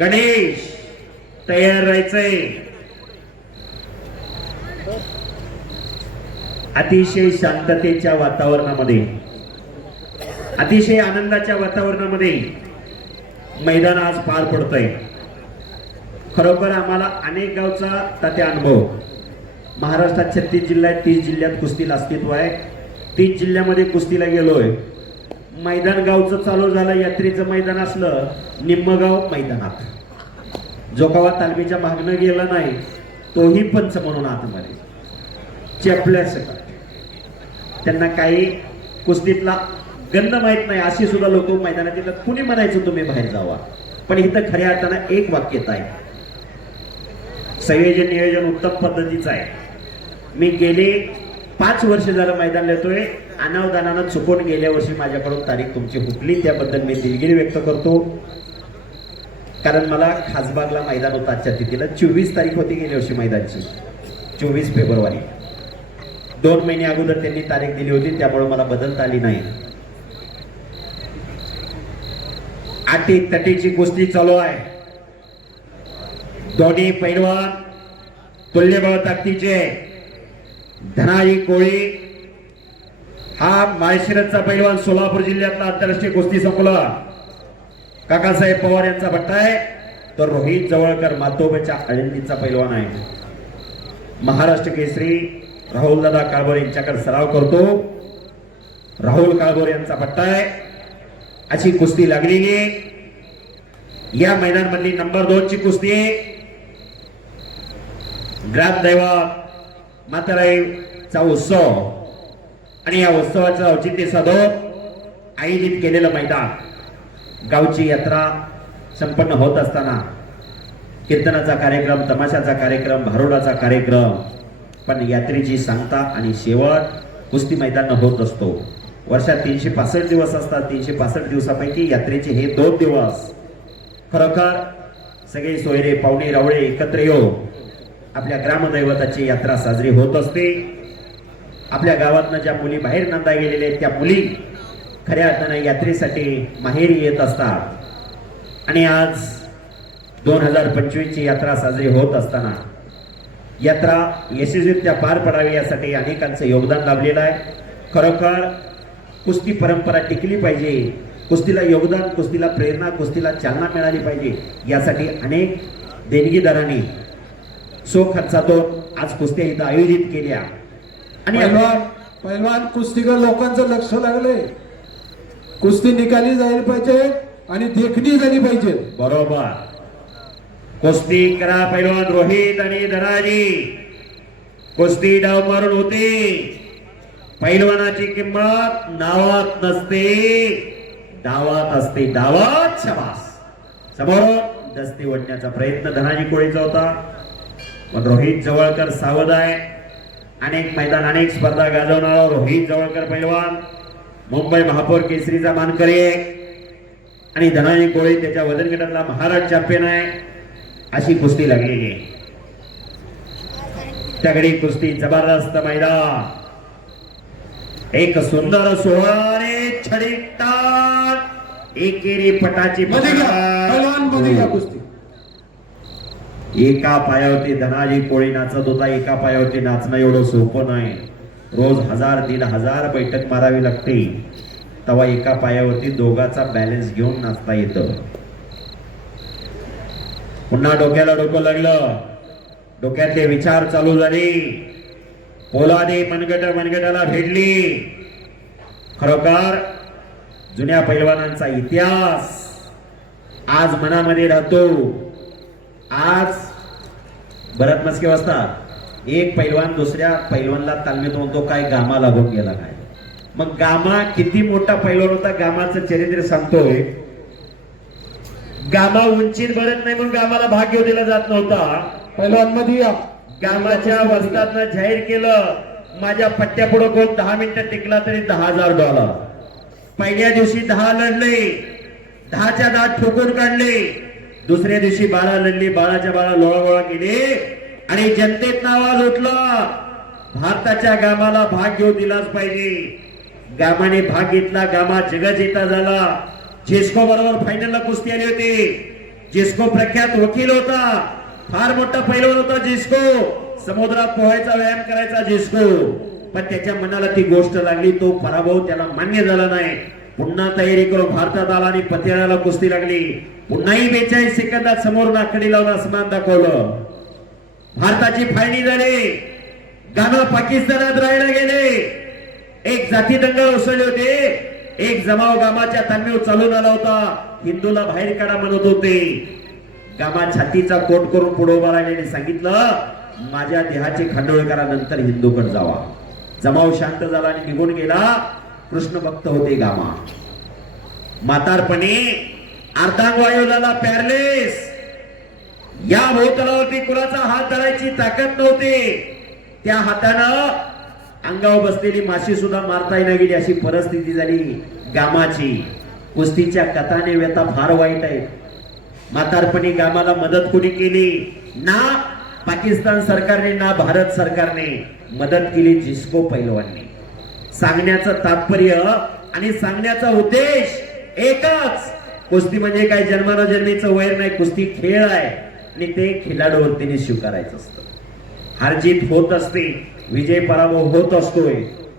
गणेश तयार राहायचंय. अतिशय शांततेच्या वातावरणामध्ये, अतिशय आनंदाच्या वातावरणामध्ये मैदान आज पार पडतंय. खरोखर आम्हाला अनेक गावचा तात्या अनुभव. महाराष्ट्रात 36 जिल्हा आहेत, 30 जिल्ह्यात कुस्तीला अस्तित्व आहे. 30 जिल्ह्यामध्ये कुस्तीला गेलोय. मैदान गावचं चालू झालं, यात्रेचं मैदान असलं, निम्म गाव मैदानात. जो कवा तालमीच्या मागणं गेला नाही तोही पंच म्हणून आतमध्ये चेपल्या सकट. त्यांना काही कुस्तीतला गंध माहित नाही अशी सुद्धा लोक मैदानात येतात. कुणी म्हणायचं तुम्ही बाहेर जावा, पण इथं खऱ्या अर्थानं एक वाक्यता आहे. संयोजन नियोजन उत्तम पद्धतीचं आहे. मी गेले 5 वर्ष झालं मैदान येतोय. अनावधानानं चुकून गेल्या वर्षी माझ्याकडून तारीख तुमची हुकली, त्याबद्दल मी दिलगिरी व्यक्त करतो. कारण मला खासबागला मैदान होतं आजच्या तिथीला. 24 तारीख होती गेल्या वर्षी मैदानची, 24 फेब्रुवारी. 2 महिने अगोदर त्यांनी तारीख दिली होती, त्यामुळे मला बदलता आली नाही. आटी तटीची कुस्ती चालू आहे. दोन्ही पैलवान तुल्यबळ ताकदीचे. धनाजी कोळी हा माळशिरसचा पैलवान, सोलापूर जिल्ह्यातला आंतरराष्ट्रीय कुस्ती संपला. काकासाहेब पवार यांचा भट्टा आहे. तर रोहित जवळकर मातोबच्या आळंदीचा पैलवान आहे. महाराष्ट्र केसरी राहुल दादा काळभोर यांच्याकडे सराव करतो. राहुल काळभोर यांचा भट्टा आहे. अशी कुस्ती लागलेली या मैदान मधली नंबर 2 ची कुस्ती. ग्रामदैवत माताराईचा उत्सव आणि या उत्सवाचं औचित्य साधून आयोजित केलेलं मैदान. गावची यात्रा संपन्न होत असताना कीर्तनाचा कार्यक्रम, तमाशाचा कार्यक्रम, भारुडाचा कार्यक्रम, पण यात्रेची सांगता आणि शेवट कुस्ती मैदान होत असतो. वर्षात 365 दिवस असतात. 365 दिवसापैकी यात्रेचे हे 2 दिवस खरोखर सगळे सोयरे पाहुणे रावळे एकत्र येऊन आपल्या ग्रामदैवताची यात्रा साजरी होत असते. आपल्या गावातनं ज्या मुली बाहेर नांदा गेलेल्या आहेत त्या मुली खऱ्या अर्थानं यात्रेसाठी माहेरी येत असतात. आणि आज 2025 ची यात्रा साजरी होत असताना यात्रा यशस्वीरित्या पार पडावी यासाठी अनेकांचं योगदान लाभलेलं आहे. खरोखर कुस्ती परंपरा टिकली पाहिजे, कुस्तीला योगदान, कुस्तीला प्रेरणा, कुस्तीला चालना मिळाली पाहिजे यासाठी अनेक देणगीदारांनी सो खर्चातून आज कुस्त्या इथं आयोजित केल्या. आणि पैलवान कुस्तीकर लोकांचं लक्ष लागले. कुस्ती निकाली जायला पाहिजे आणि देखणी झाली पाहिजे. बरोबर. कुस्ती करा पैलवान रोहित आणि धनाजी. कुस्ती डाव मारून होते. पैलवानाची किंमत नावात नसते, डावात असते. डावात शबास. समोरून दस्ती ओढण्याचा प्रयत्न धनाजी कोळीचा होता, पण रोहित जवळकर सावध आहे. अनेक मैदान, अनेक स्पर्धा गाजवणारा रोहित जवळकर पैलवान मुंबई महापौर केसरीचा मानकरी आणि धनाजी कोळी त्याच्या वजन गटातला महाराष्ट्र चॅम्पियन आहे. अशी कुस्ती लागलेली आहे. तगडी कुस्ती, जबरदस्त मैदान, एक सुंदर सोहळा. छडीटात एकेरी पटाची कुस्ती. एका पायावरती धनाजी कोळी नाचत होता. एका पायावरती नाचणं एवढं सोपं नाही. रोज 1000-1500 बैठक मारावी लागते, तेव्हा एका पायावरती दोघाचा बॅलन्स घेऊन नाचता येतं. पुन्हा डोक्याला डोकं लागलं. डोक्यातले विचार चालू झाले. पोलादे मनगटाला भेटली. खरोखर जुन्या पैलवानांचा इतिहास आज मनामध्ये राहतो. आज भरत मस्के वाजता एक पैलवान दुसऱ्या पैलवानला तालमीत म्हणतो, काय गामा लागून गेला काय. मग गामा किती मोठा पैलवान होता गामाचं चरित्र सांगतोय. गामा उंचीत भरत नाही म्हणून गामाला भाग घेऊ दिला जात नव्हता. पैलवान मध्ये गामाच्या वस्तादनं जाहीर केलं, माझ्या पट्ट्या पुढे कोण 10 मिनिटं टिकला तरी $10,000. पहिल्या दिवशी 10 लढले, 10च्या 10 ठोकून काढले. दुसऱ्या दिवशी 12 लढली, 12च्या 12 लोळागोळा केले आणि जनतेत आवाज उठला, भारताच्या गामाला भाग घेऊ दिलाच पाहिजे. गामाने भाग घेतला. गामा जगजेता झाला. जिस्को बरोबर फायनलला कुस्ती आली होती. जिस्को प्रख्यात वकील होता, फार मोठा पैलवान होता जिस्को, समुद्रात पोहायचा व्यायाम करायचा जिस्को. पण त्याच्या मनाला ती गोष्ट लागली, तो पराभव त्याला मान्य झाला नाही. पुन्हा तयारी करून भारतात आला आणि पतियाळाला कुस्ती लागली. पुन्हाही 42 सेकंदात समोर नाकडी लावून आसमान दाखवलं. भारताची फायनी झाली. गाणं पाकिस्तानात राहायला गेले. एक जाती दंगल उसळले होते. एक जमाव गामाच्या तांब्यावर चालून आला होता. हिंदूला बाहेर काढा म्हणत होते. गामा छातीचा कोट करून पुढे उभा राहिल्याने सांगितलं, माझ्या देहाचे खांडोळे करा, नंतर हिंदूकडे जावा. जमाव शांत झाला आणि निघून गेला. कृष्ण भक्त होते गामा. म्हातारपणी अर्धांगवायुधाला पॅरलेस. या भोवतलावरती कुणाचा हात धरायची ताकद नव्हती. त्या हातानं अंगावर बसलेली माशी सुद्धा मारता येणार गेली अशी परिस्थिती झाली गामाची. कुस्तीच्या कथाने व्यथा फार वाईट आहे. म्हातारपणी गामाला मदत कोणी केली ना? पाकिस्तान सरकारने ना भारत सरकारने मदत केली, जिस्को पैलवानने. सांगण्याचं तात्पर्य आणि सांगण्याचा उद्देश एकच, कुस्ती म्हणजे काय जन्मानोजन्मीचं वैर नाही. कुस्ती खेळ आहे आणि ते खिलाडूवरतीने स्वीकारायचं असतं. हारजीत होत असते, विजय पराभव होत असतोय.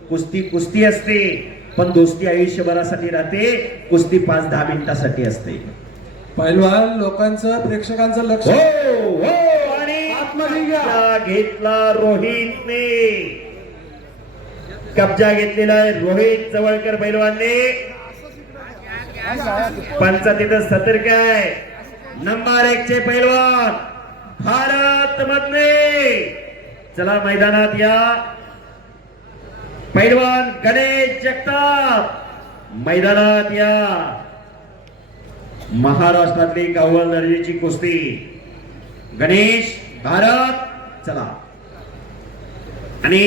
कुस्ती कुस्ती असते, पण दोस्ती आयुष्यभरासाठी राहते. कुस्ती 5-10 मिनिटासाठी असते. पैलवान लोकांचं, प्रेक्षकांचं लक्ष आणि आतमध्ये घ्या. कब्जा घेतला रोहितने. कब्जा घेतलेला आहे रोहित जवळकर पैलवानने. पंच तिथं सतर्क आहे. नंबर 1 चे पैलवान भारत मधले. चला मैदानात या. पैलवान गणेश जगताप मैदानात या. महाराष्ट्रातली अव्वल दर्जाची कुस्ती. गणेश भारत चला. आणि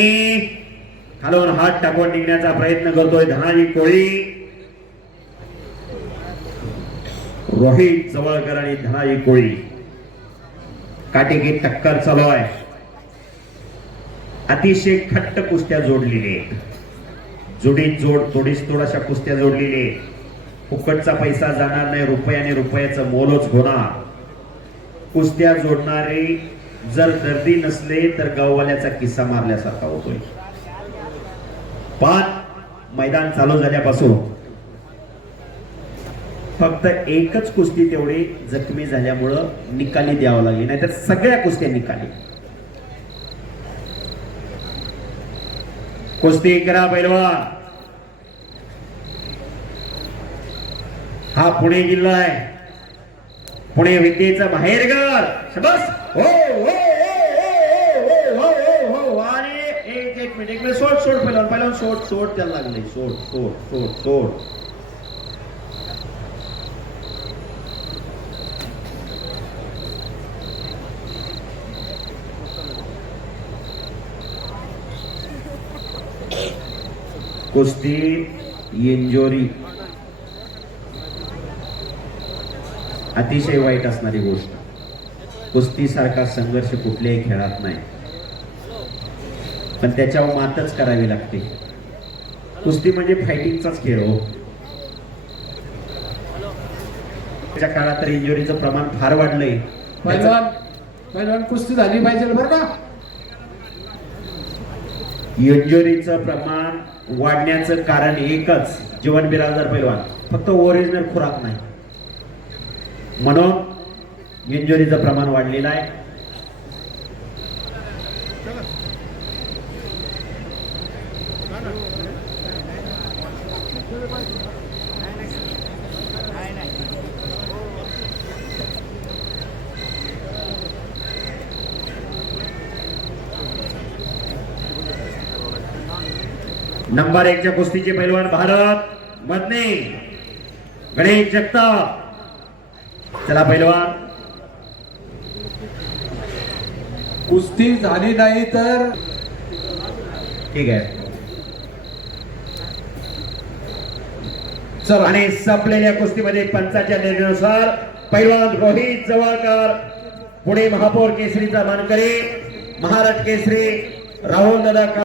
खालून हात टाकून निघण्याचा प्रयत्न करतोय धनाजी कोळी. रोहित जवळकर आणि धनाजी कोळी काटेकी टक्कर चालू आहे. अतिशय खट्ट कुस्त्या जोडलेले, जोडीत जोड थोडीच थोड्याशा कुस्त्या जोडलेले. फुकटचा पैसा जाणार नाही, रुपयाने रुपयाचं मोलच होणार. कुस्त्या जोडणारे जर दर्दी नसले तर गाववाल्याचा किस्सा मारल्यासारखा होतोय. पण मैदान चालू झाल्यापासून फक्त एकच कुस्ती तेवढी जखमी झाल्यामुळं निकाली द्यावं लागली, नाहीतर सगळ्या कुस्त्या निकाली. कुस्ती करा पैलवान. हा पुणे जिल्हा आहे, पुणे विद्येचं माहेरघर. बस हो हो हो हो हो. आणि एक मिनिट सोड सोड पैलवान, पैलवान सोड सोड, त्याला लागले. सोड सोड सोड सोड. कुस्ती इंजुरी अतिशय वाईट असणारी गोष्ट. कुस्ती सारखा संघर्ष कुठल्याही खेळात नाही, पण त्याच्यावर मातच करावी लागते. कुस्ती म्हणजे फायटिंगचाच खेळ हो. त्याच्या काळात तर इंजुरीचं प्रमाण फार वाढलंय. पैलवान कुस्ती झाली पाहिजे बरं का. इंजुरीचं प्रमाण वाढण्याचं कारण एकच, जीवन बिराजदार पैलवान, फक्त ओरिजिनल खुराक नाही म्हणून इंजुरीचं प्रमाण वाढलेलं आहे. नंबर 1 च्या कुस्तीचे पैलवान भारत मधने गणेश जगताप. चला पैलवान. कुस्ती झाली नाही तर ठीक आहे. चला. आणि संपलेल्या कुस्तीमध्ये पंचाच्या निर्णयानुसार पैलवान रोहित जवळकर पुणे महापौर केसरीचा मानकरी, महाराष्ट्र केसरी राहुल दादा